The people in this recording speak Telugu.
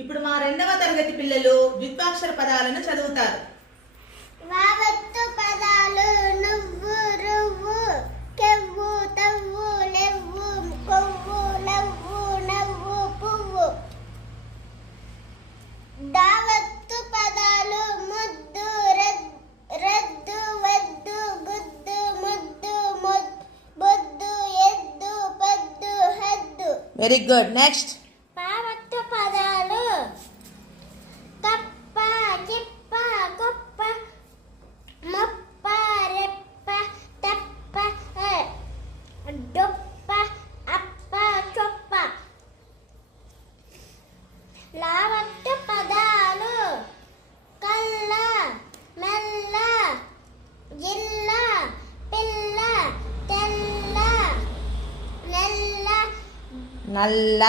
ఇప్పుడు మా 2వ తరగతి పిల్లలు ద్విత్వాక్షర పదాలను చదువుతారు. వావత్తు పదాలు నువ్వు రువ్వు కెవ్వు తవ్వు లెవ్వు కొవ్వు లవ్వు నవ్వు పువ్వు. దావత్తు పదాలు ముద్దు రద్దు వద్దు గుద్దు ముద్దు బొద్దు ఎద్దు పద్దు హద్దు. Very good. నెక్స్ట్. పావత్తు పదాలు కప్ప చిప్ప గొప్ప మొప్ప రెప్ప తప్ప డొప్ప అప్ప చొప్ప. లావత్తు పదాలు కల్ల మెల్ల జిల్ల పిల్ల తెల్ల నెల్ల నల్ల